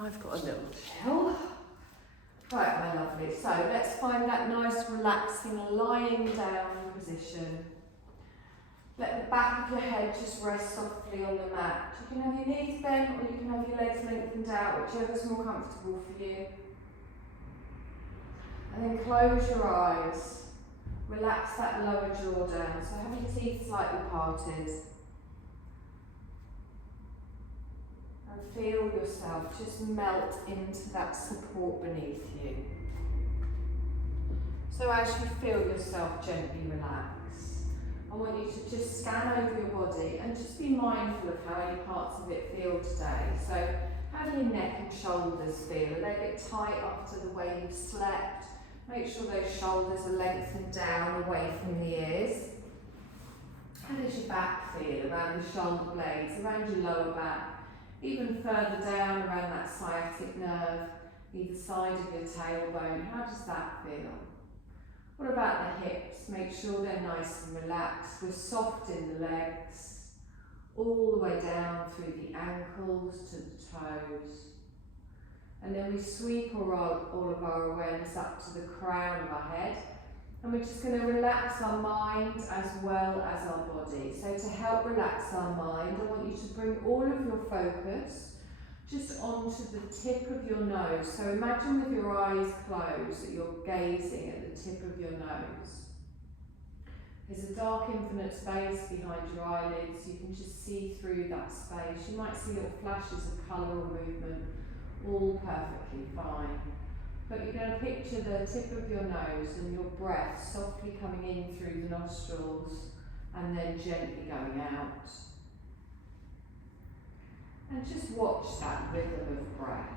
I've got a little chill. Right, my lovely, so let's find that nice relaxing lying down position. Let the back of your head just rest softly on the mat. You can have your knees bent or you can have your legs lengthened out, whichever's more comfortable for you. And then close your eyes. Relax that lower jaw down, so have your teeth slightly parted. And feel yourself just melt into that support beneath you. So as you feel yourself gently relax, I want you to just scan over your body and just be mindful of how any parts of it feel today. So how do your neck and shoulders feel? Are they a bit tight after the way you've slept? Make sure those shoulders are lengthened down away from the ears. How does your back feel around the shoulder blades, around your lower back, even further down around that sciatic nerve, either side of your tailbone? How does that feel? What about the hips? Make sure they're nice and relaxed. We're soft in the legs, all the way down through the ankles to the toes. And then we sweep all of our awareness up to the crown of our head. And we're just going to relax our mind as well as our body. So to help relax our mind, I want you to bring all of your focus just onto the tip of your nose. So imagine with your eyes closed that you're gazing at the tip of your nose. There's a dark infinite space behind your eyelids. You can just see through that space. You might see little flashes of colour or movement, all perfectly fine. But you're going to picture the tip of your nose and your breath softly coming in through the nostrils and then gently going out. And just watch that rhythm of breath.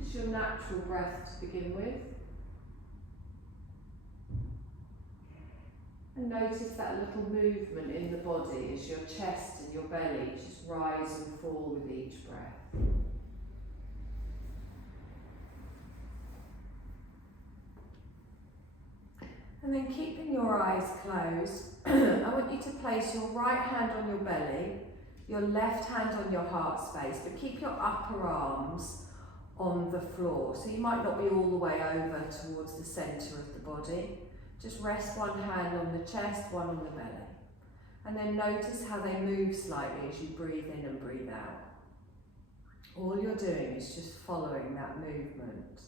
Just your natural breath to begin with. And notice that little movement in the body as your chest and your belly just rise and fall with each breath. And then keeping your eyes closed, I want you to place your right hand on your belly, your left hand on your heart space, but keep your upper arms on the floor. So you might not be all the way over towards the centre of the body. Just rest one hand on the chest, one on the belly. And then notice how they move slightly as you breathe in and breathe out. All you're doing is just following that movement.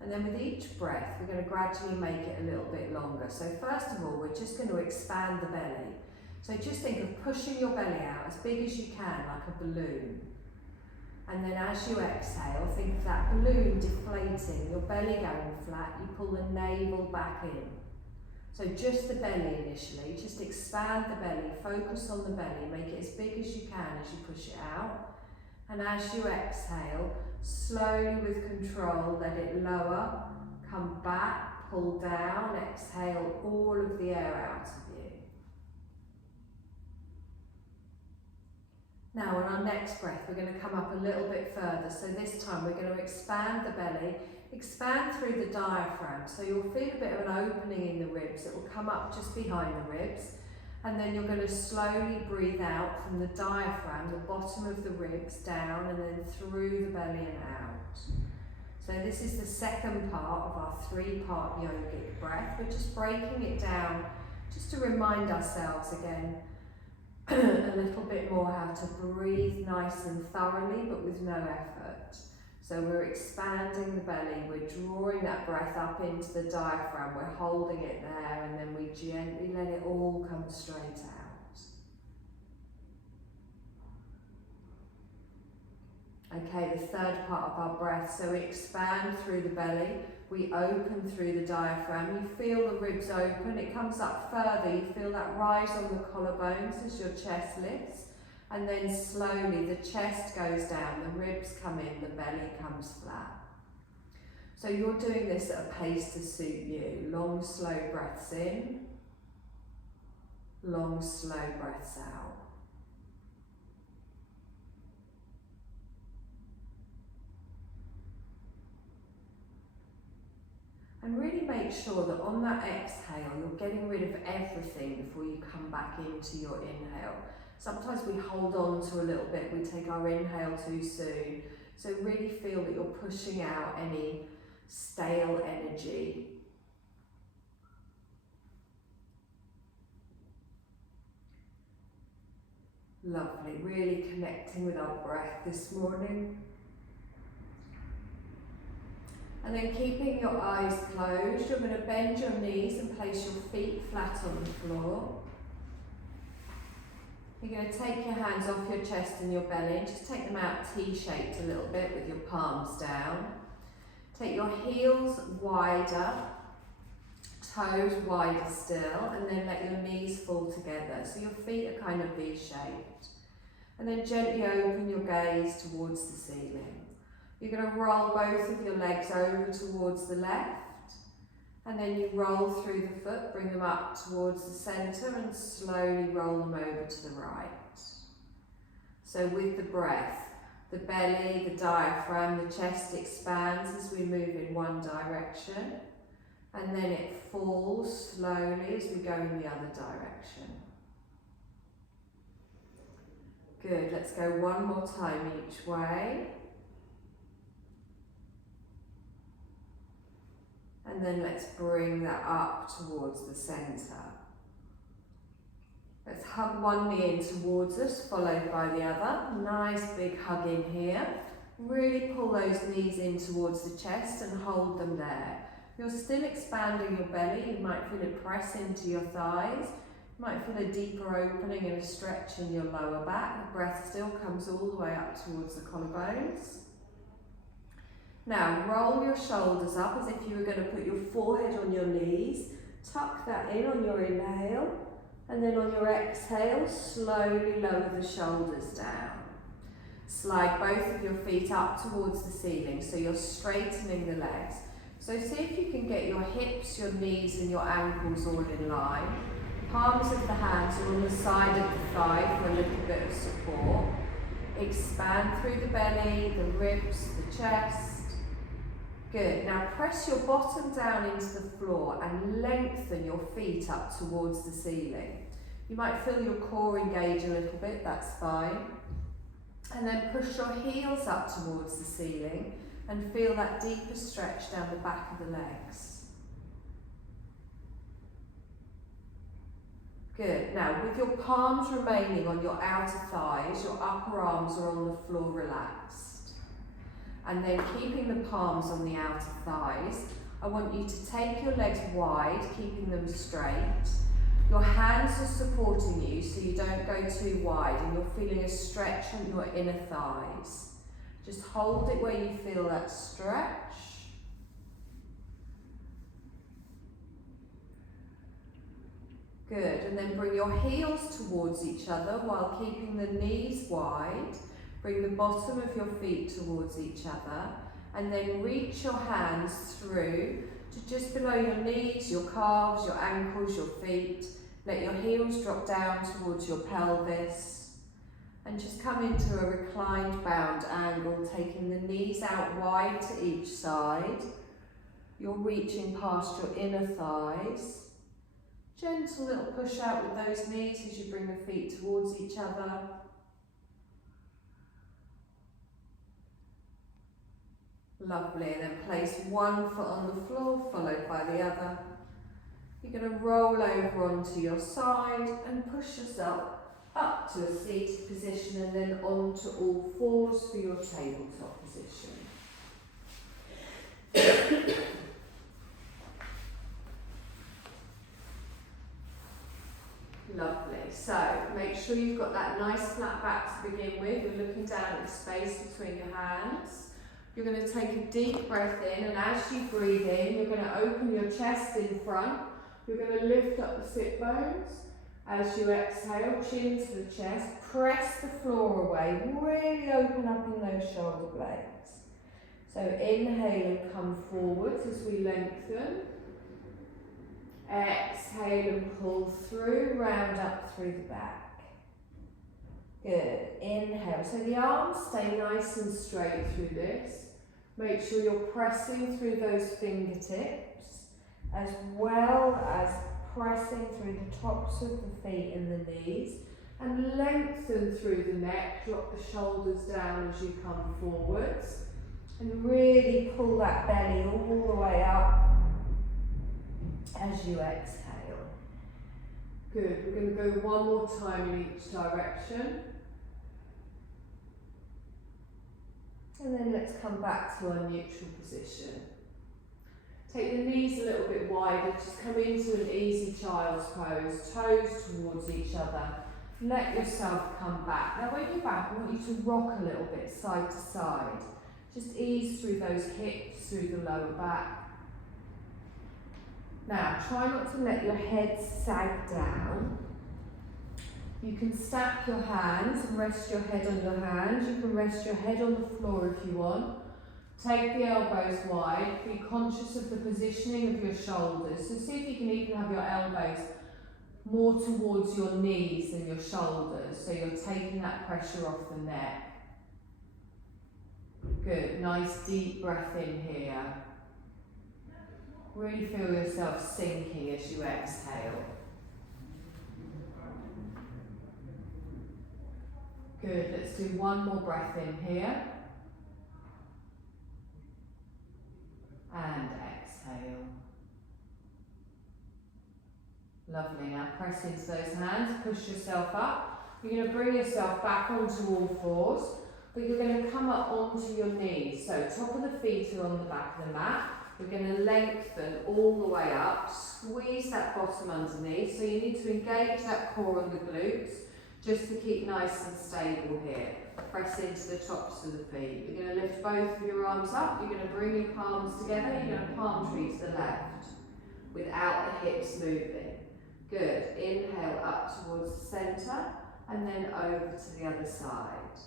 And then with each breath, we're going to gradually make it a little bit longer. So first of all, we're just going to expand the belly. So just think of pushing your belly out as big as you can, like a balloon. And then as you exhale, think of that balloon deflating, your belly going flat, you pull the navel back in. So just the belly initially, just expand the belly, focus on the belly, make it as big as you can as you push it out. And as you exhale, slowly with control, let it lower, come back, pull down, exhale all of the air out of you. Now on our next breath, we're going to come up a little bit further. So this time we're going to expand the belly, expand through the diaphragm. So you'll feel a bit of an opening in the ribs. It will come up just behind the ribs. And then you're going to slowly breathe out from the diaphragm, the bottom of the ribs, down and then through the belly and out. So this is the second part of our three-part yogic breath. We're just breaking it down just to remind ourselves again a little bit more how to breathe nice and thoroughly but with no effort. So we're expanding the belly, we're drawing that breath up into the diaphragm, we're holding it there, and then we gently let it all come straight out. Okay, the third part of our breath, so we expand through the belly, we open through the diaphragm, you feel the ribs open, it comes up further, you feel that rise on the collarbones as your chest lifts. And then slowly the chest goes down, the ribs come in, the belly comes flat. So you're doing this at a pace to suit you. Long, slow breaths in, long, slow breaths out. And really make sure that on that exhale, you're getting rid of everything before you come back into your inhale. Sometimes we hold on to a little bit, we take our inhale too soon. So really feel that you're pushing out any stale energy. Lovely, really connecting with our breath this morning. And then keeping your eyes closed, you're going to bend your knees and place your feet flat on the floor. You're going to take your hands off your chest and your belly and just take them out T-shaped a little bit with your palms down. Take your heels wider, toes wider still, and then let your knees fall together. So your feet are kind of V-shaped. And then gently open your gaze towards the ceiling. You're going to roll both of your legs over towards the left, and then you roll through the foot, bring them up towards the centre and slowly roll them over to the right. So with the breath, the belly, the diaphragm, the chest expands as we move in one direction, and then it falls slowly as we go in the other direction. Good, let's go one more time each way. And then let's bring that up towards the centre. Let's hug one knee in towards us, followed by the other. Nice big hug in here. Really pull those knees in towards the chest and hold them there. You're still expanding your belly. You might feel it press into your thighs. You might feel a deeper opening and a stretch in your lower back. The breath still comes all the way up towards the collarbones. Now roll your shoulders up as if you were going to put your forehead on your knees. Tuck that in on your inhale, and then on your exhale, slowly lower the shoulders down. Slide both of your feet up towards the ceiling so you're straightening the legs. So see if you can get your hips, your knees and your ankles all in line. Palms of the hands are on the side of the thigh for a little bit of support. Expand through the belly, the ribs, the chest. Good, now press your bottom down into the floor and lengthen your feet up towards the ceiling. You might feel your core engage a little bit, that's fine. And then push your heels up towards the ceiling and feel that deeper stretch down the back of the legs. Good, now with your palms remaining on your outer thighs, your upper arms are on the floor relaxed. And then keeping the palms on the outer thighs, I want you to take your legs wide, keeping them straight. Your hands are supporting you so you don't go too wide and you're feeling a stretch on your inner thighs. Just hold it where you feel that stretch. Good, and then bring your heels towards each other while keeping the knees wide. Bring the bottom of your feet towards each other and then reach your hands through to just below your knees, your calves, your ankles, your feet. Let your heels drop down towards your pelvis and just come into a reclined bound angle, taking the knees out wide to each side. You're reaching past your inner thighs. Gentle little push out with those knees as you bring the feet towards each other. Lovely, and then place one foot on the floor, followed by the other. You're going to roll over onto your side and push yourself up to a seated position and then onto all fours for your tabletop position. Lovely, so make sure you've got that nice flat back to begin with. You're looking down at the space between your hands. You're going to take a deep breath in, and as you breathe in, you're going to open your chest in front. You're going to lift up the sit bones. As you exhale, chin to the chest, press the floor away, really open up in those shoulder blades. So inhale and come forwards as we lengthen. Exhale and pull through, round up through the back. Good, inhale. So the arms stay nice and straight through this. Make sure you're pressing through those fingertips as well as pressing through the tops of the feet and the knees. And lengthen through the neck, drop the shoulders down as you come forwards. And really pull that belly all the way up as you exhale. Good, we're going to go one more time in each direction. And then let's come back to our neutral position. Take the knees a little bit wider, just come into an easy child's pose, toes towards each other. Let yourself come back. Now when you're back, I want you to rock a little bit side to side. Just ease through those hips, through the lower back. Now try not to let your head sag down. You can stack your hands and rest your head on your hands. You can rest your head on the floor if you want. Take the elbows wide. Be conscious of the positioning of your shoulders. So see if you can even have your elbows more towards your knees than your shoulders. So you're taking that pressure off the neck. Good, nice deep breath in here. Really feel yourself sinking as you exhale. Good, let's do one more breath in here. And exhale. Lovely, now press into those hands, push yourself up. You're going to bring yourself back onto all fours, but you're going to come up onto your knees. So top of the feet are on the back of the mat. We're going to lengthen all the way up, squeeze that bottom underneath. So you need to engage that core and the glutes just to keep nice and stable here. Press into the tops of the feet. You're going to lift both of your arms up. You're going to bring your palms together. You're going to palm tree to the left without the hips moving. Good. Inhale up towards the centre and then over to the other side.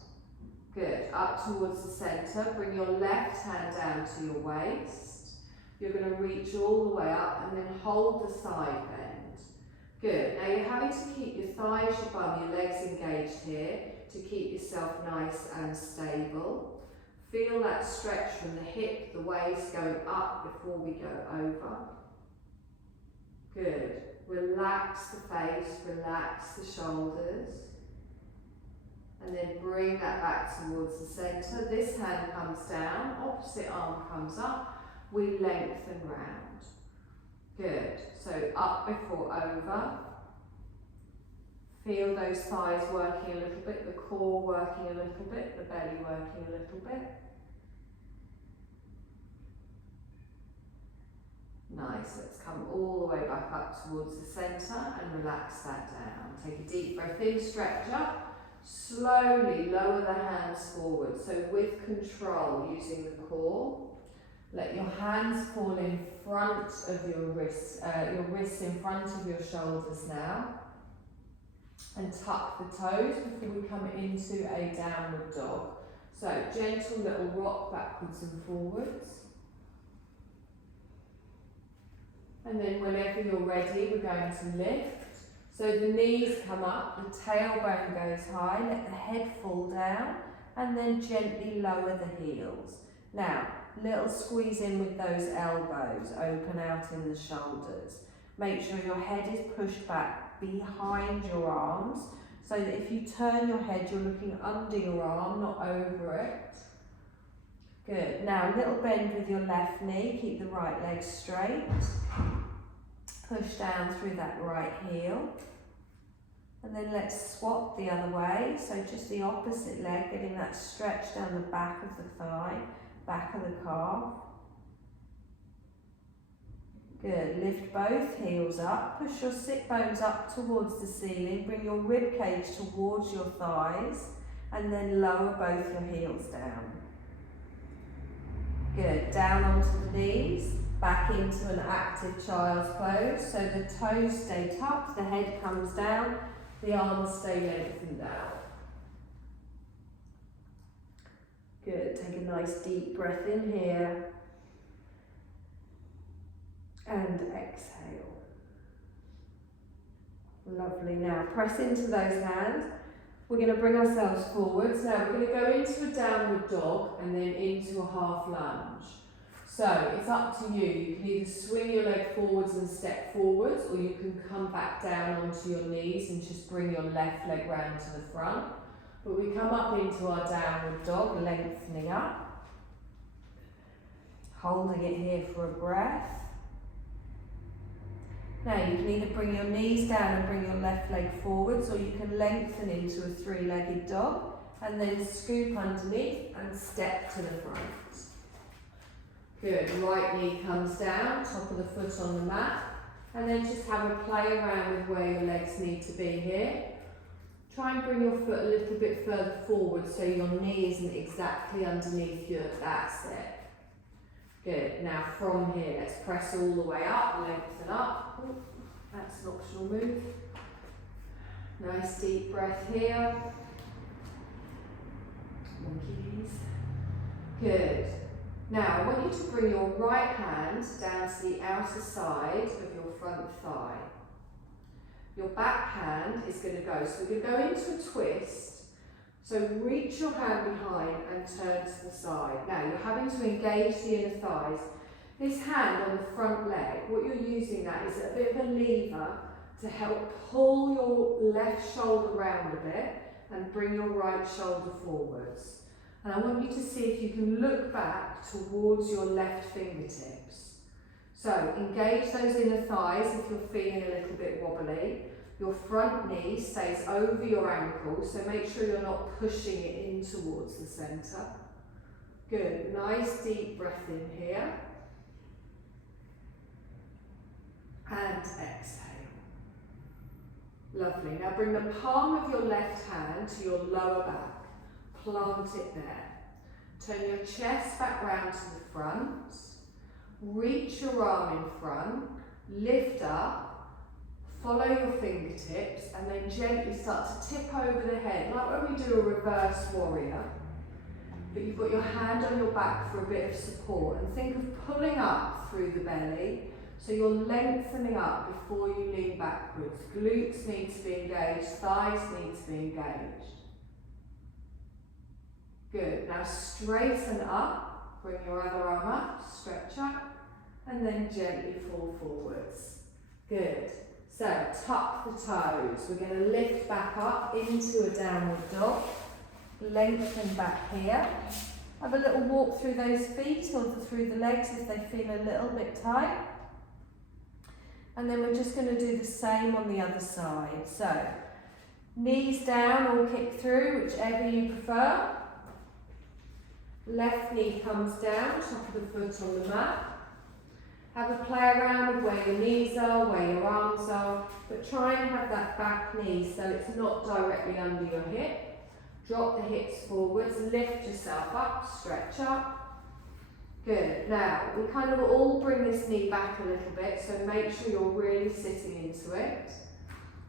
Good. Up towards the centre. Bring your left hand down to your waist. You're going to reach all the way up and then hold the side bend. Good. Now you're having to keep your thighs, your bum, your legs engaged here to keep yourself nice and stable. Feel that stretch from the hip, the waist going up before we go over. Good. Relax the face, relax the shoulders. And then bring that back towards the centre. This hand comes down, opposite arm comes up. We lengthen round. Good. So up before over. Feel those thighs working a little bit, the core working a little bit, the belly working a little bit. Nice. Let's come all the way back up towards the centre and relax that down. Take a deep breath in, stretch up. Slowly lower the hands forward. So with control, using the core. Let your hands fall in front of your wrists in front of your shoulders now. And tuck the toes before we come into a downward dog. So gentle little rock backwards and forwards. And then whenever you're ready, we're going to lift. So the knees come up, the tailbone goes high, let the head fall down, and then gently lower the heels. Now, little squeeze in with those elbows, open out in the shoulders. Make sure your head is pushed back behind your arms, so that if you turn your head, you're looking under your arm, not over it. Good. Now, a little bend with your left knee, keep the right leg straight. Push down through that right heel. And then let's swap the other way, so just the opposite leg, getting that stretch down the back of the thigh, back of the calf. Good, lift both heels up, push your sit bones up towards the ceiling, bring your rib cage towards your thighs, and then lower both your heels down. Good, down onto the knees, back into an active child's pose, so the toes stay tucked, the head comes down, the arms stay lengthened out. Good, take a nice deep breath in here. And exhale. Lovely. Now press into those hands. We're going to bring ourselves forwards. Now we're going to go into a downward dog and then into a half lunge. So it's up to you. You can either swing your leg forwards and step forwards, or you can come back down onto your knees and just bring your left leg round to the front. But we come up into our downward dog, lengthening up, holding it here for a breath. Now you can either bring your knees down and bring your left leg forwards, or you can lengthen into a three-legged dog and then scoop underneath and step to the front. Good, right knee comes down, top of the foot on the mat, and then just have a play around with where your legs need to be here. Try and bring your foot a little bit further forward so your knee isn't exactly underneath you. That's it. Good, now from here, let's press all the way up, lengthen up. Ooh, that's an optional move. Nice deep breath here. Monkeys. Good. Now, I want you to bring your right hand down to the outer side of your front thigh. Your back hand is going to go, so we're going to go into a twist. So reach your hand behind and turn to the side. Now, you're having to engage the inner thighs. This hand on the front leg, what you're using that is a bit of a lever to help pull your left shoulder round a bit and bring your right shoulder forwards. And I want you to see if you can look back towards your left fingertips. So engage those inner thighs if you're feeling a little bit wobbly. Your front knee stays over your ankle, so make sure you're not pushing it in towards the centre. Good, nice deep breath in here. And exhale. Lovely. Now bring the palm of your left hand to your lower back. Plant it there. Turn your chest back round to the front. Reach your arm in front. Lift up. Follow your fingertips and then gently start to tip over the head, like when we do a reverse warrior. But you've got your hand on your back for a bit of support, and think of pulling up through the belly so you're lengthening up before you lean backwards. Glutes need to be engaged, thighs need to be engaged. Good, now straighten up, bring your other arm up, stretch up, and then gently fall forwards. Good, so tuck the toes. We're going to lift back up into a downward dog, lengthen back here. Have a little walk through those feet or through the legs if they feel a little bit tight. And then we're just going to do the same on the other side. So, knees down or kick through, whichever you prefer. Left knee comes down, top of the foot on the mat. Have a play around with where your knees are, where your arms are, but try and have that back knee so it's not directly under your hip. Drop the hips forwards, lift yourself up, stretch up. Good. Now, we kind of all bring this knee back a little bit, so make sure you're really sitting into it.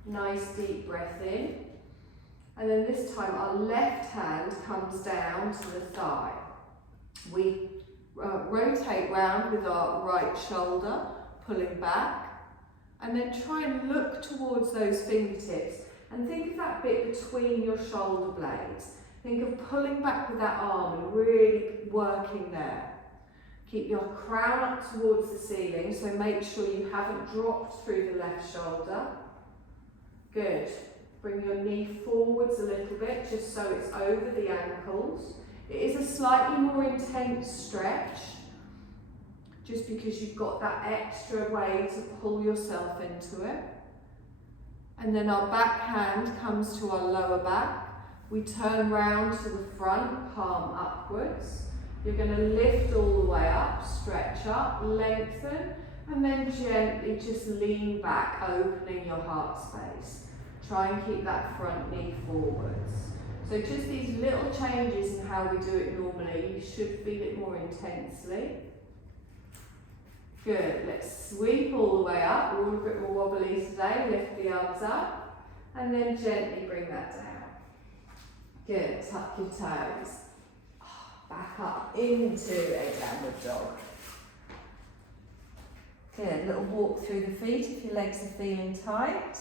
Nice deep breath in. And then this time our left hand comes down to the thigh. We rotate round with our right shoulder, pulling back, and then try and look towards those fingertips and think of that bit between your shoulder blades. Think of pulling back with that arm and really working there. Keep your crown up towards the ceiling, so make sure you haven't dropped through the left shoulder. Good. Bring your knee forwards a little bit, just so it's over the ankles. It is a slightly more intense stretch, just because you've got that extra way to pull yourself into it. And then our back hand comes to our lower back. We turn round to the front, palm upwards. You're going to lift all the way up, stretch up, lengthen, and then gently just lean back, opening your heart space. Try and keep that front knee forwards. So just these little changes in how we do it normally, you should feel it more intensely. Good, let's sweep all the way up. We're all a bit more wobbly today. Lift the arms up and then gently bring that down. Good, tuck your toes. Back up into a downward dog. Good, little walk through the feet if your legs are feeling tight.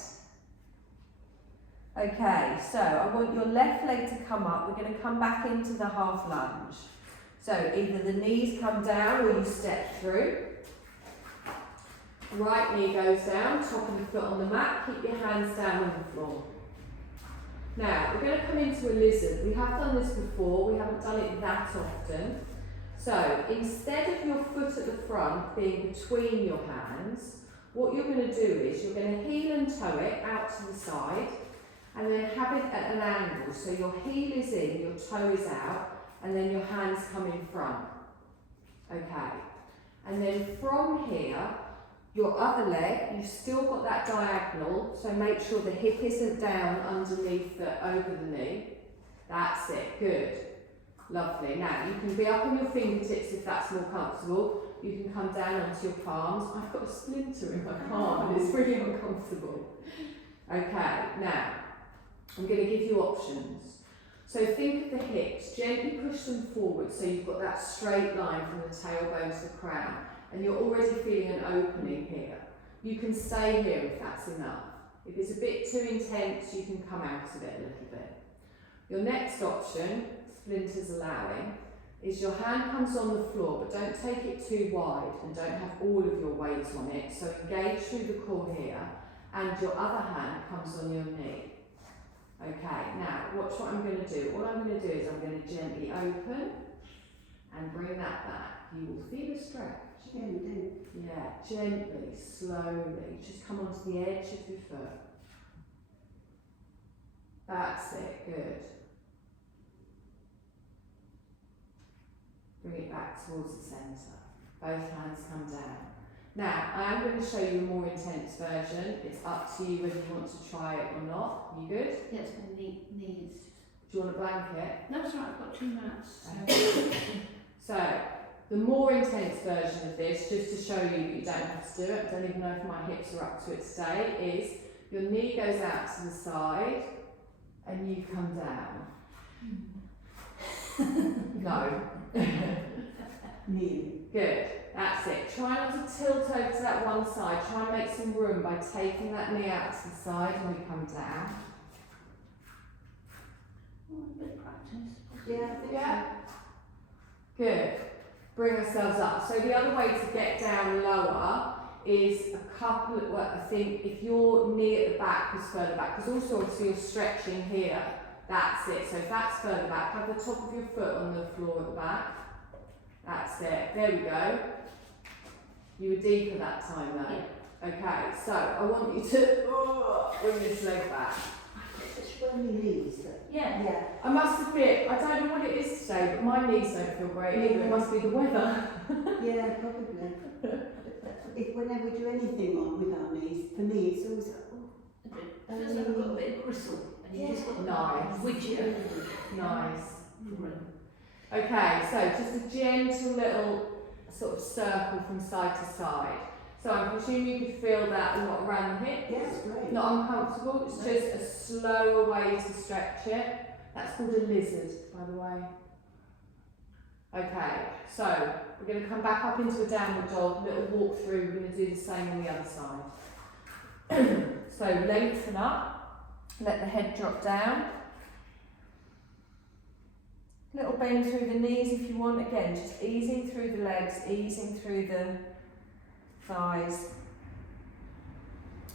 Okay, so I want your left leg to come up. We're going to come back into the half lunge. So either the knees come down or you step through. Right knee goes down, top of the foot on the mat, keep your hands down on the floor. Now, we're going to come into a lizard. We have done this before, we haven't done it that often. So, instead of your foot at the front being between your hands, what you're going to do is you're going to heel and toe it out to the side, and then have it at an angle. So your heel is in, your toe is out, and then your hands come in front. Okay. And then from here, your other leg, you've still got that diagonal, so make sure the hip isn't down underneath over the knee. That's it, good. Lovely. Now, you can be up on your fingertips if that's more comfortable. You can come down onto your palms. I've got a splinter in my palm and it's really uncomfortable. Okay, now, I'm going to give you options. So think of the hips, gently push them forward so you've got that straight line from the tailbone to the crown. And you're already feeling an opening here. You can stay here if that's enough. If it's a bit too intense, you can come out of it a little bit. Your next option, splinters allowing, is your hand comes on the floor, but don't take it too wide and don't have all of your weight on it. So engage through the core here, and your other hand comes on your knee. Okay, now watch what I'm going to do. All I'm going to do is I'm going to gently open and bring that back. You will feel a stretch. Gently. Yeah, gently, slowly. Just come onto the edge of your foot. That's it, good. Bring it back towards the centre. Both hands come down. Now, I am going to show you a more intense version. It's up to you whether you want to try it or not. You good? Yes, my knees. Do you want a blanket? No, it's right, I've got 2 mats. So, the more intense version of this, just to show you that you don't have to do it, I don't even know if my hips are up to it today, is your knee goes out to the side and you come down. No. Knee. Good, that's it. Try not to tilt over to that one side. Try and make some room by taking that knee out to the side and we come down. Oh, a bit of practice. Yeah. Good. Bring ourselves up. So the other way to get down lower is a couple of, well, I think if your knee at the back is further back, because also obviously you're stretching here, that's it. So if that's further back, have the top of your foot on the floor at the back. That's it. There we go. You were deeper that time though. Yeah. Okay, so I want you to bring this leg back. It's when my knees. Yeah. I must admit, I don't know what it is today, but my knees don't feel great either. It must be the weather. Yeah, probably. If whenever we do anything on with our knees, for me it's always like, oh. It feels like I've got a bit of gristle. And you just got Nice. widget over it. Nice. Mm. Okay, so just a gentle little sort of circle from side to side. So I'm presuming you could feel that a lot around the hip. Yes, great. Not uncomfortable, it's just a slower way to stretch it. That's called a lizard, by the way. Okay, so we're going to come back up into a downward dog, little walk through, we're going to do the same on the other side. So lengthen up, let the head drop down. Little bend through the knees if you want, again, just easing through the legs, easing through the thighs.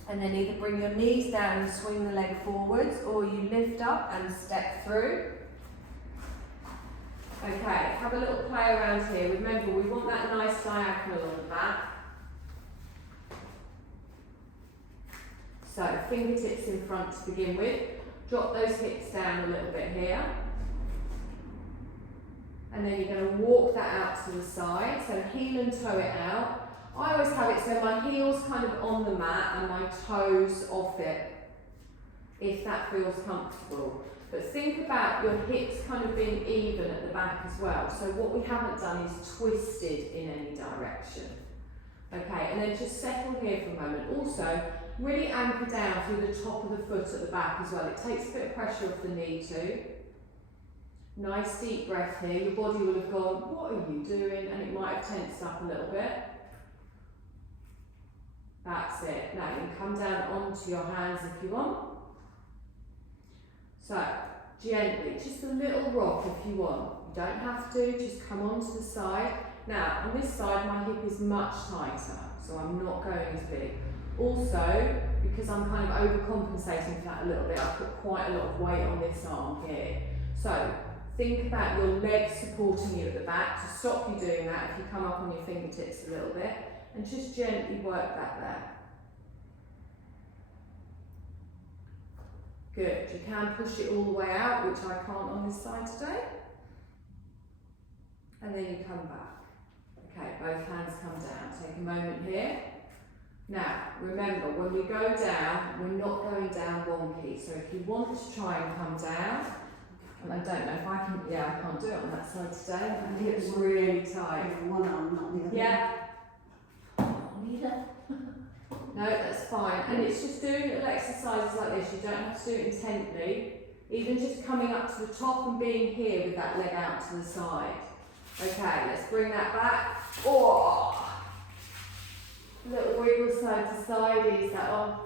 And then either bring your knees down and swing the leg forwards, or you lift up and step through. Okay, have a little play around here. Remember, we want that nice diagonal on the back. So, fingertips in front to begin with. Drop those hips down a little bit here. And then you're going to walk that out to the side. So, heel and toe it out. I always have it so my heel's kind of on the mat and my toes off it, if that feels comfortable. But think about your hips kind of being even at the back as well. So what we haven't done is twisted in any direction. Okay, and then just settle here for a moment. Also, really anchor down through the top of the foot at the back as well. It takes a bit of pressure off the knee too. Nice deep breath here. Your body will have gone, what are you doing? And it might have tensed up a little bit. That's it. Now you can come down onto your hands if you want. So, gently, just a little rock if you want. You don't have to, just come onto the side. Now, on this side, my hip is much tighter, so I'm not going as big. Also, because I'm kind of overcompensating for that a little bit, I've put quite a lot of weight on this arm here. So, think about your legs supporting you at the back to stop you doing that if you come up on your fingertips a little bit, and just gently work that there. Good, you can push it all the way out, which I can't on this side today. And then you come back. Okay, both hands come down. Take a moment here. Now, remember, when we go down, we're not going down wonky. So if you want to try and come down, and I don't know if I can, I can't do it on that side today. My hips really tight. One arm, not the other. Yeah. Neither. No, that's fine. And it's just doing little exercises like this. You don't have to do it intently. Even just coming up to the top and being here with that leg out to the side. Okay, let's bring that back. Oh! Little wiggle side to side, ease that off.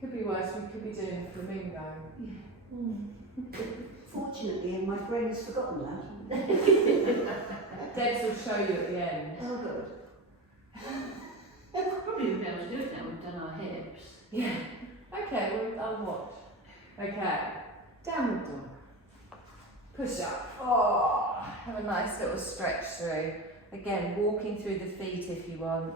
Could be worse, we could be doing a flamingo. Fortunately, my brain has forgotten that. Debs will show you at the end. Oh, good. Probably wouldn't be able to do it now we've done our hips. Yeah. Okay, I'll watch. Okay. Downward dog. Push up. Oh, have a nice little stretch through. Again, walking through the feet if you want.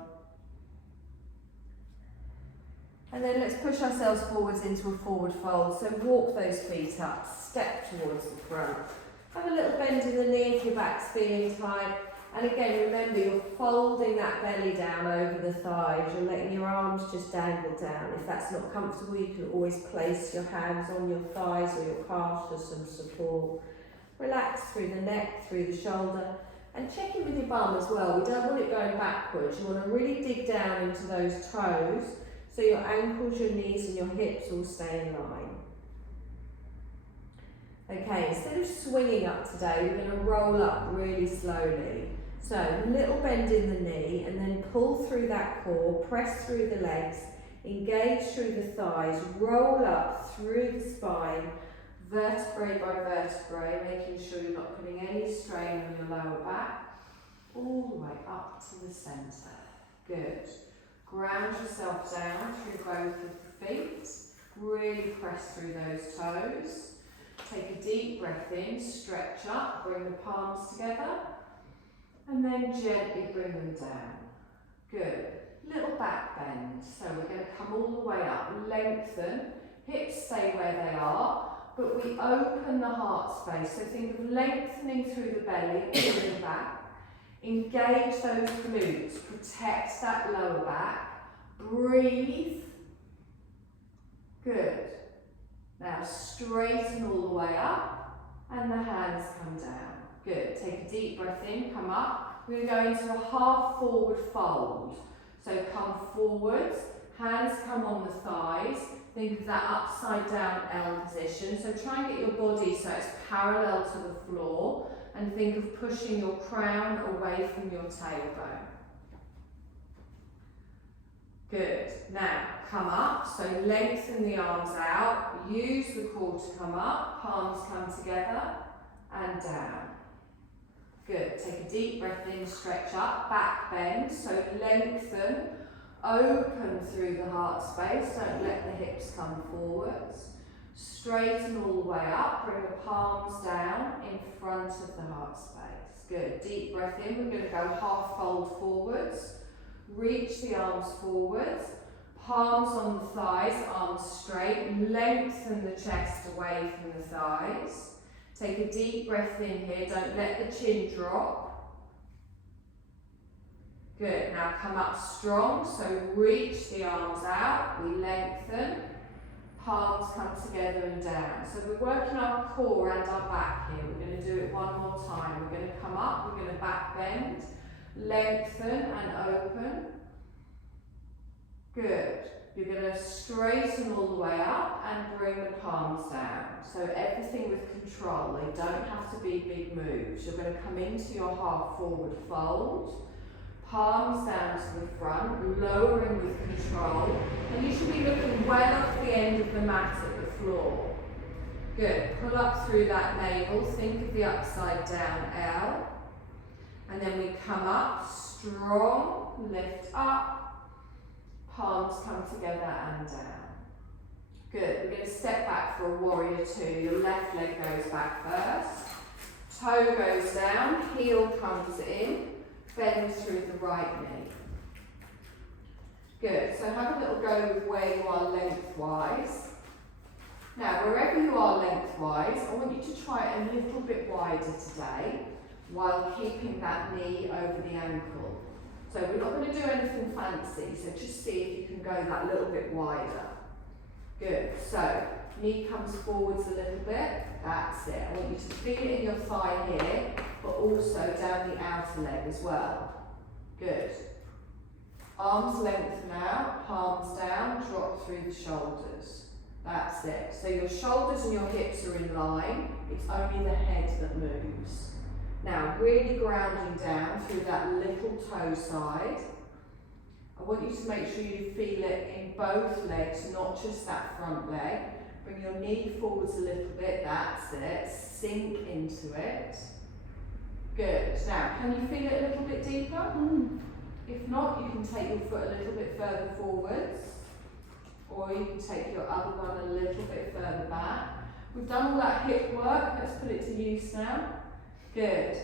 And then let's push ourselves forwards into a forward fold. So walk those feet up, step towards the front. Have a little bend in the knee if your back's feeling tight. And again, remember, you're folding that belly down over the thighs. You're letting your arms just dangle down. If that's not comfortable, you can always place your hands on your thighs or your calves for some support. Relax through the neck, through the shoulder. And check in with your bum as well. We don't want it going backwards. You want to really dig down into those toes so your ankles, your knees and your hips all stay in line. Okay, instead of swinging up today, we're going to roll up really slowly. So, little bend in the knee and then pull through that core, press through the legs, engage through the thighs, roll up through the spine, vertebrae by vertebrae, making sure you're not putting any strain on your lower back, all the way up to the centre. Good. Ground yourself down through both of the feet, really press through those toes. Take a deep breath in, stretch up, bring the palms together, and then gently bring them down. Good. Little back bend. So we're going to come all the way up, lengthen, hips stay where they are, but we open the heart space. So think of lengthening through the belly, pulling back. Engage those glutes, protect that lower back. Breathe. Good. Now straighten all the way up and the hands come down. Good. Take a deep breath in, come up. We're going to go into a half forward fold. So come forwards, hands come on the thighs. Think of that upside down L position. So try and get your body so it's parallel to the floor and think of pushing your crown away from your tailbone. Good. Now, come up, so lengthen the arms out, use the core to come up, palms come together, and down. Good. Take a deep breath in, stretch up, back bend, so lengthen, open through the heart space, don't let the hips come forwards. Straighten all the way up, bring the palms down in front of the heart space. Good. Deep breath in, we're going to go half fold forwards. Reach the arms forwards, palms on the thighs, arms straight, lengthen the chest away from the thighs. Take a deep breath in here, don't let the chin drop. Good, now come up strong, so reach the arms out, we lengthen, palms come together and down. So we're working our core and our back here, we're going to do it one more time. We're going to come up, we're going to back bend, lengthen and open. Good. You're going to straighten all the way up and bring the palms down. So everything with control. They don't have to be big moves. You're going to come into your half forward fold. palms down to the front, lowering with control, and you should be looking well off the end of the mat at the floor. Good, pull up through that navel, think of the upside down L, and then we come up, strong, lift up, palms come together and down. Good, we're going to step back for a warrior two. Your left leg goes back first, toe goes down, heel comes in, bend through the right knee. Good, so have a little go with where you are lengthwise. Now, wherever you are lengthwise, I want you to try it a little bit wider today while keeping that knee over the ankle. So we're not going to do anything fancy, so just see if you can go that little bit wider. Good, so knee comes forwards a little bit, that's it. I want you to feel it in your thigh here, but also down the outer leg as well. Good. Arms lengthen out, palms down, drop through the shoulders. That's it. So your shoulders and your hips are in line, it's only the head that moves. Now, really grounding down through that little toe side. I want you to make sure you feel it in both legs, not just that front leg. Bring your knee forwards a little bit, that's it. Sink into it. Good. Now, can you feel it a little bit deeper? If not, you can take your foot a little bit further forwards, or you can take your other one a little bit further back. We've done all that hip work, let's put it to use now. Good.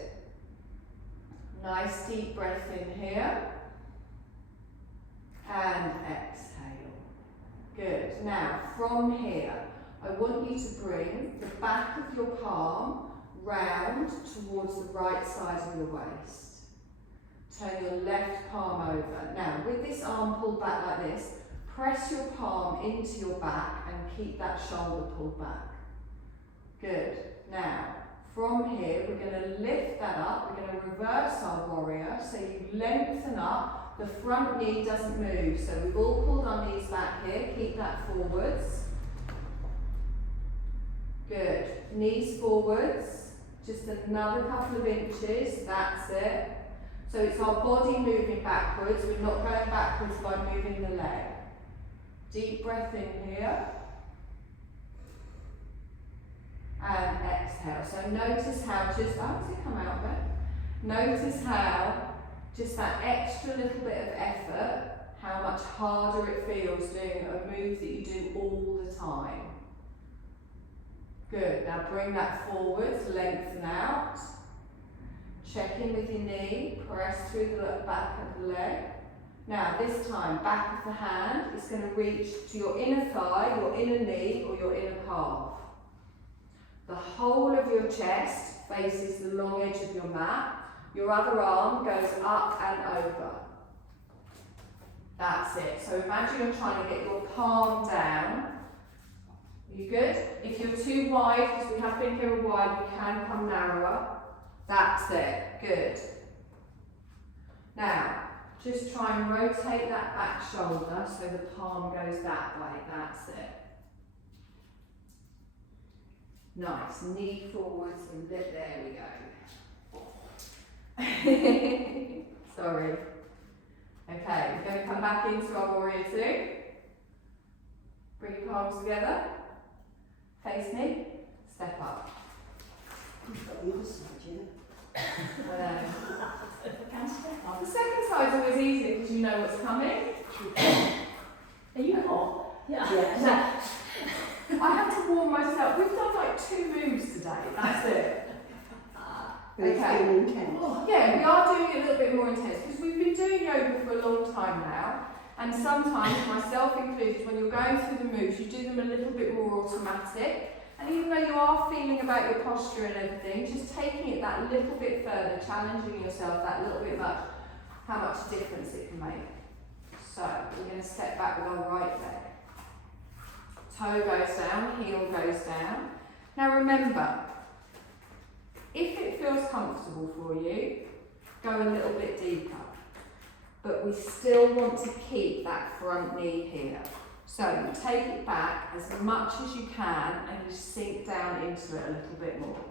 Nice deep breath in here. And exhale. Good. Now, from here, I want you to bring the back of your palm round towards the right side of your waist. Turn your left palm over. Now, with this arm pulled back like this, press your palm into your back and keep that shoulder pulled back. Good. Now, from here, we're going to lift that up. We're going to reverse our warrior. So you lengthen up. The front knee doesn't move. So we've all pulled our knees back here. Keep that forwards. Good. Knees forwards. Just another couple of inches. That's it. So it's our body moving backwards. We're not going backwards by moving the leg. Deep breath in here. And exhale. So notice how just, how does it come out there? Notice how just that extra little bit of effort, how much harder it feels doing a move that you do all the time. Good. Now bring that forwards, lengthen out. Check in with your knee, press through the back of the leg. Now this time, back of the hand is going to reach to your inner thigh, your inner knee, or your inner calf. The whole of your chest faces the long edge of your mat. Your other arm goes up and over. That's it. So imagine you're trying to get your palm down. Are you good? If you're too wide, because we have been here a while, you can come narrower. That's it. Good. Now, just try and rotate that back shoulder so the palm goes that way. That's it. Nice. Knee forwards and lift. There we go. Sorry. Okay, we're going to come back into our warrior two. Bring your palms together. Face me. Step up. You've got the other side, yeah. The second side's always easy because you know what's coming. Are you hot? Yeah. I have to warm myself. We've done like 2 moves today. That's it. It's been intense. Yeah, we are doing it a little bit more intense because we've been doing yoga for a long time now. And sometimes, myself included, when you're going through the moves, you do them a little bit more automatic. And even though you are feeling about your posture and everything, just taking it that little bit further, challenging yourself that little bit much, how much difference it can make. So, we're going to step back with our right leg. Toe goes down, heel goes down. Now remember, if it feels comfortable for you, go a little bit deeper. But we still want to keep that front knee here. So you take it back as much as you can and you sink down into it a little bit more.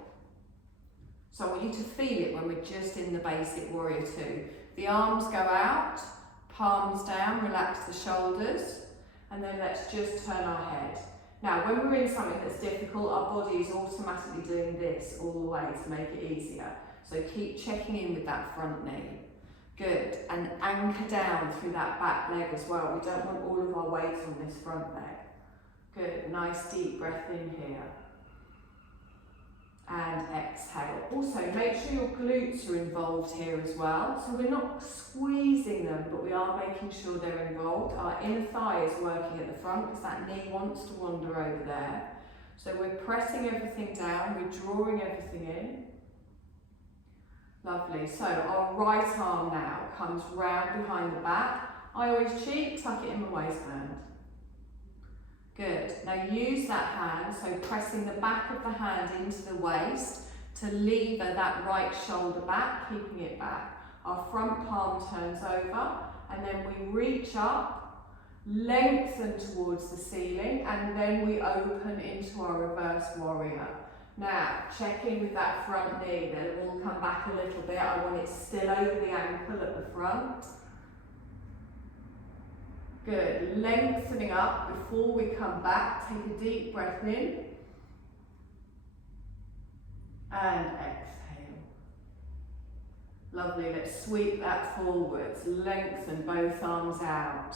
So I want you to feel it when we're just in the basic warrior two. The arms go out, palms down, relax the shoulders, and then let's just turn our head. Now, when we're in something that's difficult, our body is automatically doing this all the way to make it easier. So keep checking in with that front knee. Good, and anchor down through that back leg as well. We don't want all of our weight on this front leg. Good, nice deep breath in here. And exhale. Also, make sure your glutes are involved here as well. So we're not squeezing them, but we are making sure they're involved. Our inner thigh is working at the front because that knee wants to wander over there. So we're pressing everything down, we're drawing everything in. Lovely. So our right arm now comes round behind the back. I always cheat, tuck it in my waistband. Good. Now use that hand, so pressing the back of the hand into the waist to lever that right shoulder back, keeping it back. Our front palm turns over, and then we reach up, lengthen towards the ceiling, and then we open into our reverse warrior. Now, check in with that front knee, then it will come back a little bit. I want it still over the ankle at the front. Good, lengthening up before we come back. Take a deep breath in. And exhale. Lovely, let's sweep that forwards. Lengthen both arms out.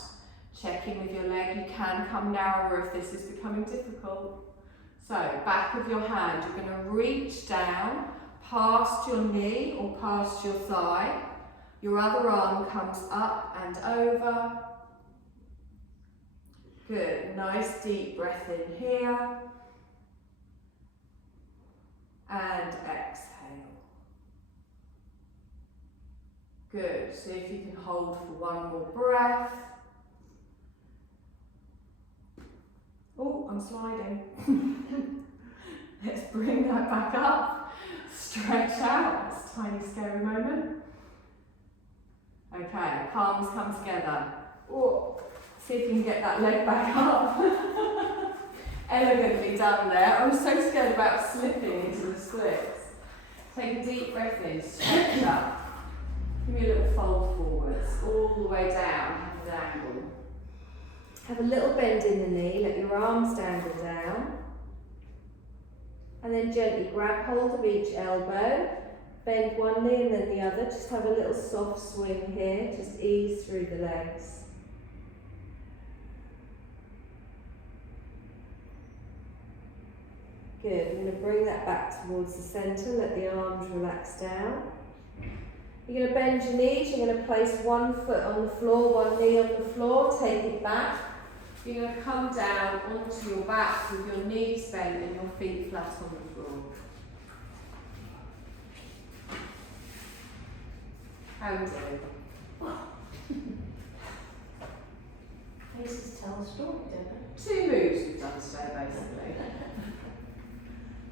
Check in with your leg. You can come narrower if this is becoming difficult. So, back of your hand, you're going to reach down past your knee or past your thigh. Your other arm comes up and over. Good, nice deep breath in here. And exhale. Good, see if you can hold for one more breath. Oh, I'm sliding. Let's bring that back up. Stretch out. That's a tiny scary moment. Okay, palms come together. Oh, see if you can get that leg back up. Elegantly done there. I was so scared about slipping into the splits. Take a deep breath in, stretch up. Give me a little fold forwards, all the way down, have an angle. Have a little bend in the knee, let your arms dangle down. And then gently grab hold of each elbow, bend one knee and then the other. Just have a little soft swing here, just ease through the legs. Good, I'm going to bring that back towards the centre, let the arms relax down. You're going to bend your knees, you're going to place one foot on the floor, one knee on the floor, take it back. You're going to come down onto your back with your knees bent and your feet flat on the floor. How are you doing? Faces tell a story, don't Two moves we've done today, basically.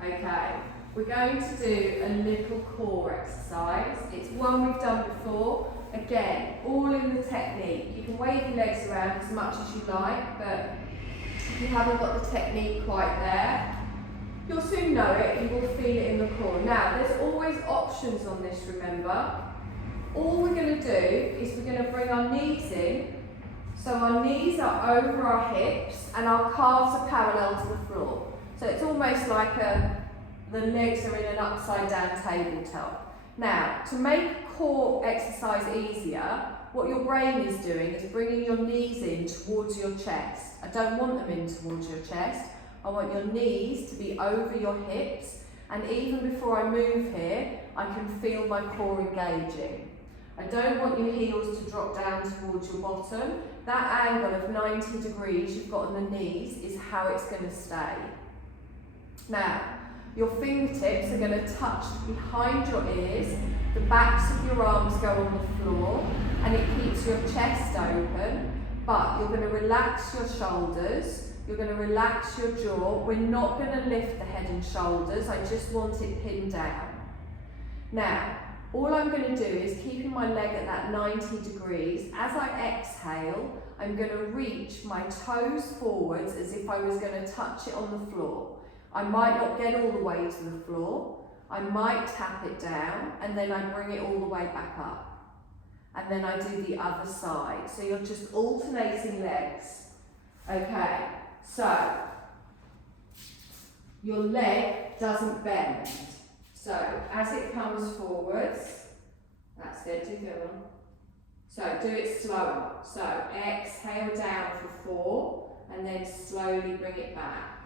Okay, we're going to do a little core exercise. It's one we've done before. Again, all in the technique. You can wave your legs around as much as you like, but if you haven't got the technique quite there, you'll soon know it, you will feel it in the core. Now, there's always options on this, remember. All we're going to do is we're going to bring our knees in, so our knees are over our hips and our calves are parallel to the floor. So it's almost like the legs are in an upside down tabletop. Now, to make core exercise easier, what your brain is doing is bringing your knees in towards your chest. I don't want them in towards your chest. I want your knees to be over your hips, and even before I move here, I can feel my core engaging. I don't want your heels to drop down towards your bottom. That angle of 90 degrees you've got on the knees is how it's going to stay. Now, your fingertips are going to touch behind your ears, the backs of your arms go on the floor, and it keeps your chest open, but you're going to relax your shoulders, you're going to relax your jaw. We're not going to lift the head and shoulders, I just want it pinned down. Now, all I'm going to do is keeping my leg at that 90 degrees. As I exhale, I'm going to reach my toes forwards as if I was going to touch it on the floor. I might not get all the way to the floor, I might tap it down and then I bring it all the way back up. and then I do the other side. So you're just alternating legs. Okay, so your leg doesn't bend. So as it comes forwards, that's it, do the other one. So do it slower. So exhale down for 4 and then slowly bring it back.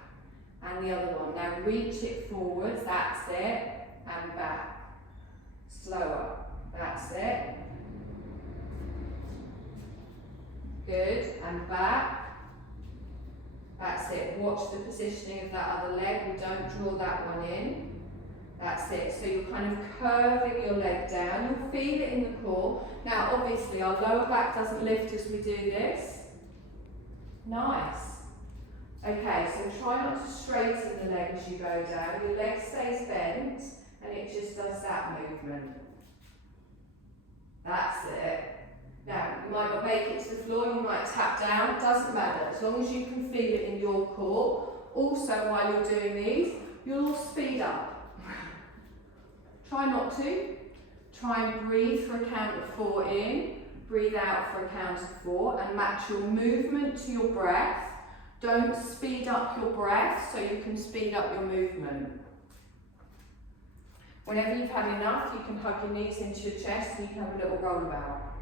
And the other one. Now reach it forwards, that's it, and back. Slower, that's it. Good, and back. That's it. Watch the positioning of that other leg. We don't draw that one in. That's it. So you're kind of curving your leg down. You'll feel it in the core. Now, obviously, our lower back doesn't lift as we do this. Nice. Okay, so try not to straighten the leg as you go down. Your leg stays bent, and it just does that movement. That's it. Now, you might not make it to the floor, you might tap down, doesn't matter, as long as you can feel it in your core. Also, while you're doing these, you'll all speed up. Try not to. Try and breathe for a count of 4 in, breathe out for a count of 4, and match your movement to your breath. Don't speed up your breath so you can speed up your movement. Whenever you've had enough, you can hug your knees into your chest and you can have a little roll about.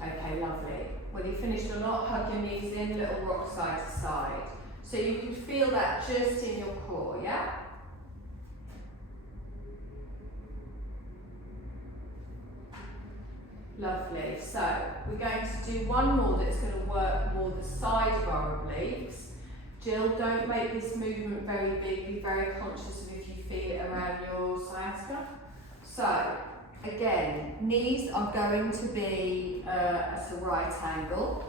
Okay, lovely. When you finished or not, hug your knees in, little rock side to side. So you can feel that just in your core, yeah? Lovely. So we're going to do one more that's going to work more the side of our obliques. Jill, don't make this movement very big. Be very conscious of if you feel it around your sciatica. So again, knees are going to be at a right angle,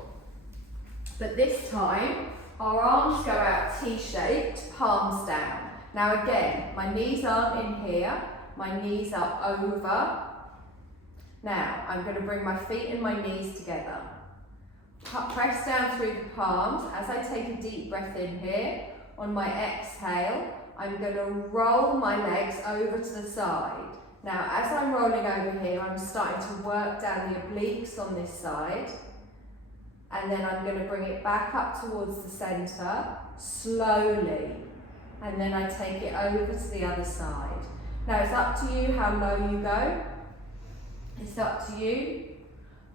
but this time our arms go out T-shaped, palms down. Now again, my knees aren't in here, my knees are over. Now I'm going to bring my feet and my knees together. Press down through the palms. As I take a deep breath in here, on my exhale, I'm going to roll my legs over to the side. Now, as I'm rolling over here, I'm starting to work down the obliques on this side. And then I'm going to bring it back up towards the centre, slowly. And then I take it over to the other side. Now, it's up to you how low you go. It's up to you.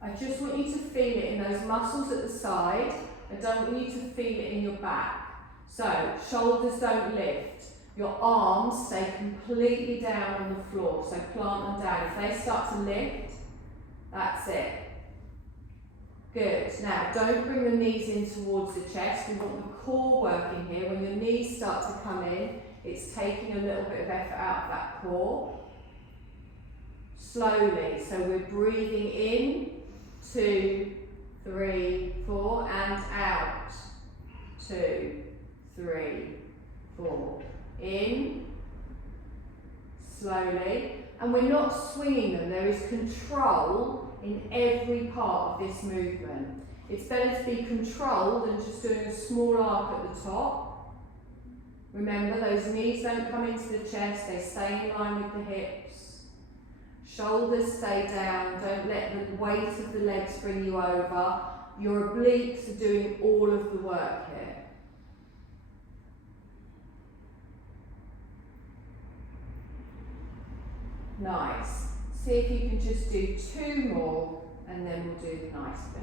I just want you to feel it in those muscles at the side. I don't want you to feel it in your back. So, shoulders don't lift. Your arms stay completely down on the floor, so plant them down. If they start to lift, that's it. Good. Now, don't bring the knees in towards the chest. We want the core working here. When your knees start to come in, it's taking a little bit of effort out of that core. Slowly. So we're breathing in, 2, 3, 4, and out. 2, 3, 4. In, slowly, and we're not swinging them. There is control in every part of this movement. It's better to be controlled than just doing a small arc at the top. Remember, those knees don't come into the chest, they stay in line with the hips. Shoulders stay down, don't let the weight of the legs bring you over. Your obliques are doing all of the work here. Nice. See if you can just do 2 more and then we'll do the nice bit.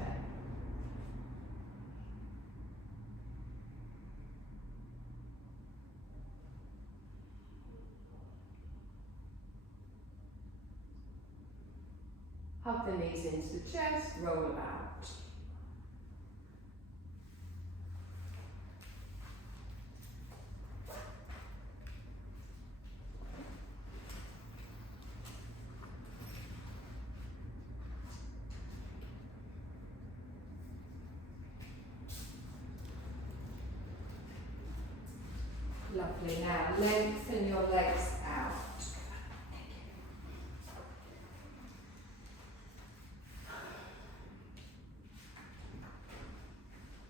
Hug the knees into the chest, roll about. Lovely. Now lengthen your legs out.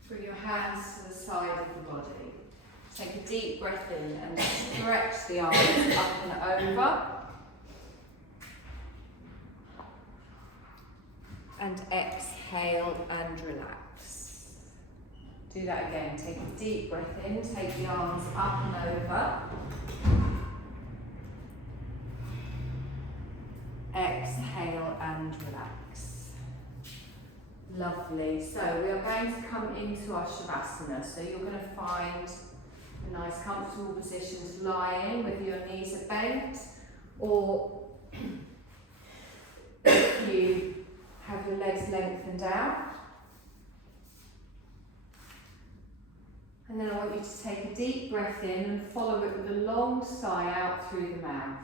Bring your hands to the side of the body. deep breath in and stretch the arms up and over. And exhale and relax. Do that again. Take a deep breath in, take the arms up and over. Exhale and relax. Lovely. So we are going to come into our Shavasana. So you're going to find a nice comfortable position to lie in, whether your knees are bent or if you have your legs lengthened out. And then I want you to take a deep breath in and follow it with a long sigh out through the mouth.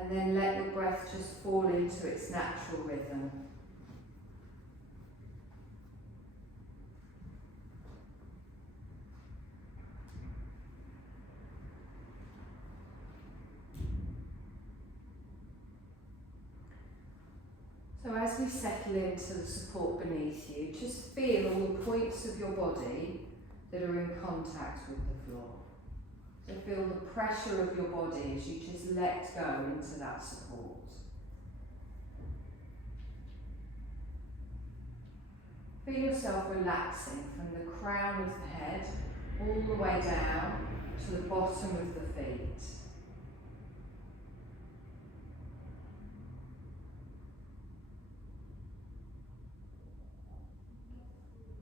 And then let your breath just fall into its natural rhythm. So as we settle into the support beneath you, just feel all the points of your body that are in contact with the floor. So feel the pressure of your body as you just let go into that support. Feel yourself relaxing from the crown of the head all the way down to the bottom of the feet.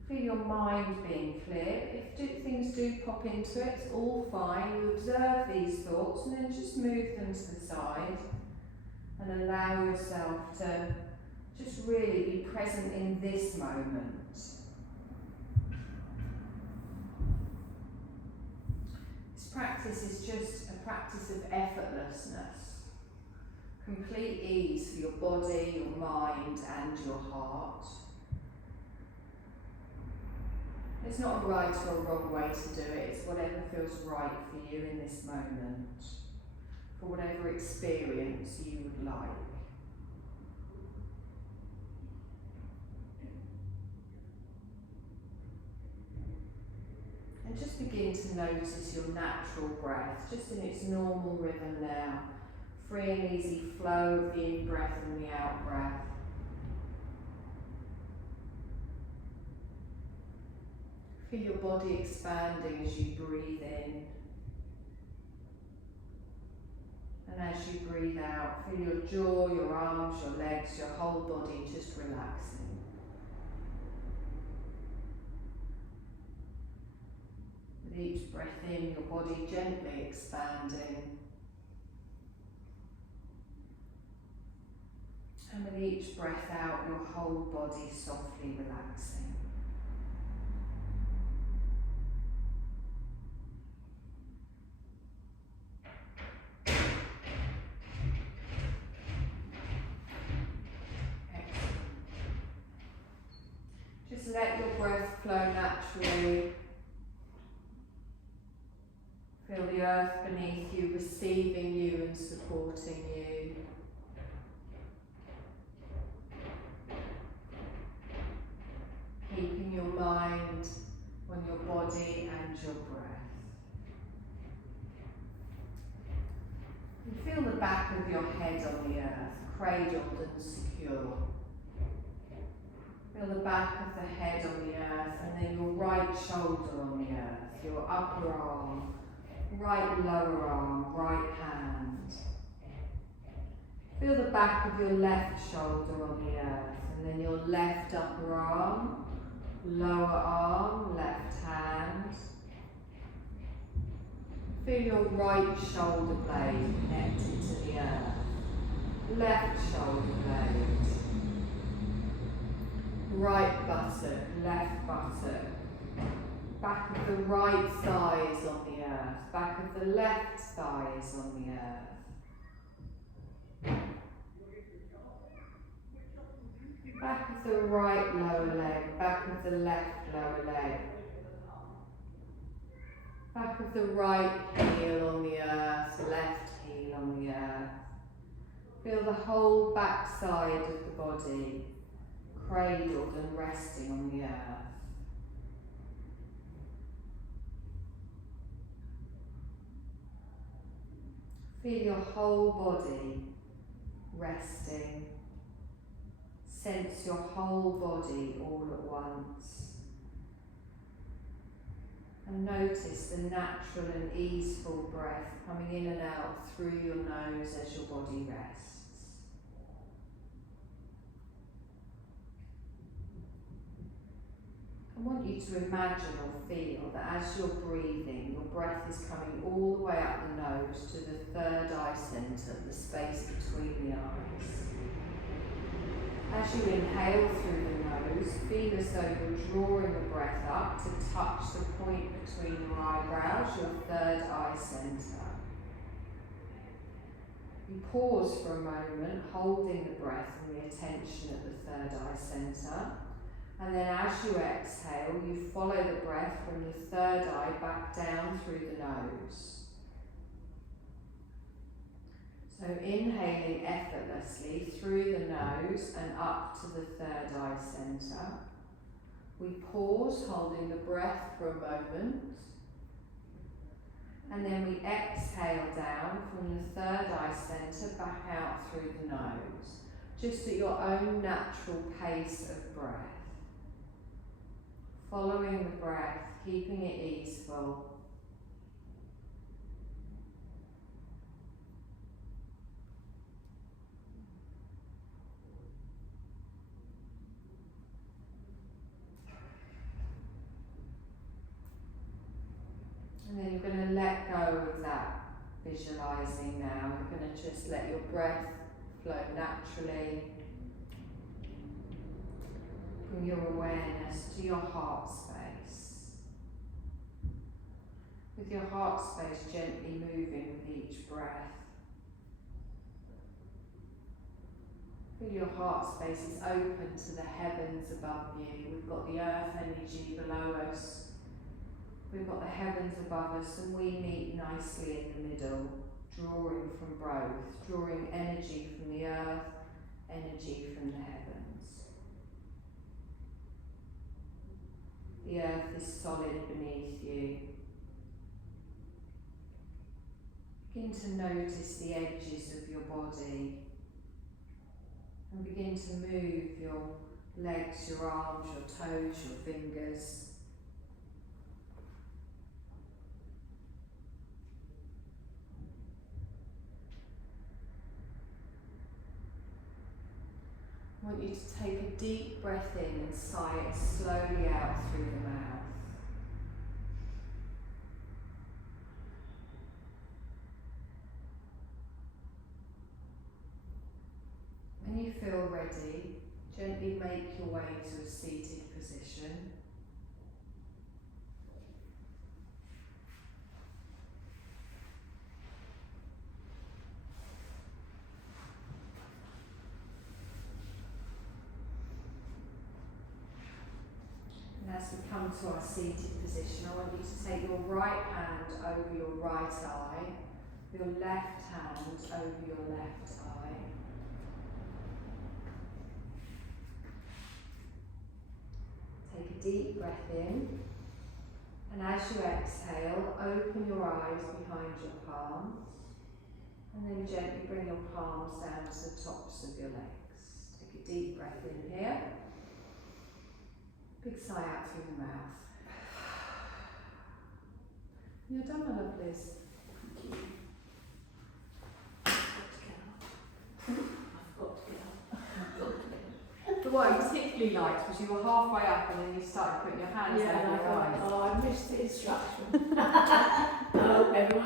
Feel your mind being clear. If things do pop into it, it's all fine. You observe these thoughts and then just move them to the side and allow yourself to just really be present in this moment. This practice is just a practice of effortlessness, complete ease for your body, your mind and your heart. There's not a right or a wrong way to do it, it's whatever feels right for you in this moment, for whatever experience you would like. And just begin to notice your natural breath, just in its normal rhythm now. Free and easy flow of the in-breath and the out-breath. Feel your body expanding as you breathe in. And as you breathe out, feel your jaw, your arms, your legs, your whole body just relaxing. With each breath in, your body gently expanding. And with each breath out, your whole body softly relaxing. Just let your breath flow naturally. Feel the earth beneath you receiving you and supporting you. Keeping your mind on your body and your breath. And feel the back of your head on the earth, cradled and secure. Feel the back of the head on the earth and then your right shoulder on the earth, your upper arm, right lower arm, right hand. Feel the back of your left shoulder on the earth and then your left upper arm, lower arm, left hand. Feel your right shoulder blade connected to the earth, left shoulder blade. Right buttock, left buttock, back of the right thighs on the earth, back of the left thighs on the earth. Back of the right lower leg, back of the left lower leg. Back of the right heel on the earth, left heel on the earth. Feel the whole back side of the body cradled and resting on the earth. Feel your whole body resting. Sense your whole body all at once. And notice the natural and easeful breath coming in and out through your nose as your body rests. I want you to imagine or feel that as you're breathing, your breath is coming all the way up the nose to the third eye centre, the space between the eyes. As you inhale through the nose, feel as though you're drawing the breath up to touch the point between your eyebrows, your third eye centre. You pause for a moment, holding the breath and the attention at the third eye centre. And then as you exhale, you follow the breath from the third eye back down through the nose. So inhaling effortlessly through the nose and up to the third eye centre. We pause, holding the breath for a moment. And then we exhale down from the third eye centre back out through the nose, just at your own natural pace of breath. Following the breath, keeping it easeful. And then you're going to let go of that visualising now. You're going to just let your breath flow naturally. Bring your awareness to your heart space. With your heart space gently moving with each breath. Feel your heart space is open to the heavens above you. We've got the earth energy below us. We've got the heavens above us, and we meet nicely in the middle, drawing from both, drawing energy from the earth, energy from the heavens. The earth is solid beneath you. Begin to notice the edges of your body, and begin to move your legs, your arms, your toes, your fingers. I want you to take a deep breath in and sigh it slowly out through the mouth. When you feel ready, gently make your way to a seated position. As we come to our seated position, I want you to take your right hand over your right eye, your left hand over your left eye. Take a deep breath in, and as you exhale, open your eyes behind your palms, and then gently bring your palms down to the tops of your legs. Take a deep breath in here. Big sigh out through the mouth. You're done, my lovelies. Thank you. I've got to get up. I've got to get up. The one I particularly liked was you were halfway up and then you started putting your hands Yeah, over your eyes. I missed the instruction. Oh, everyone.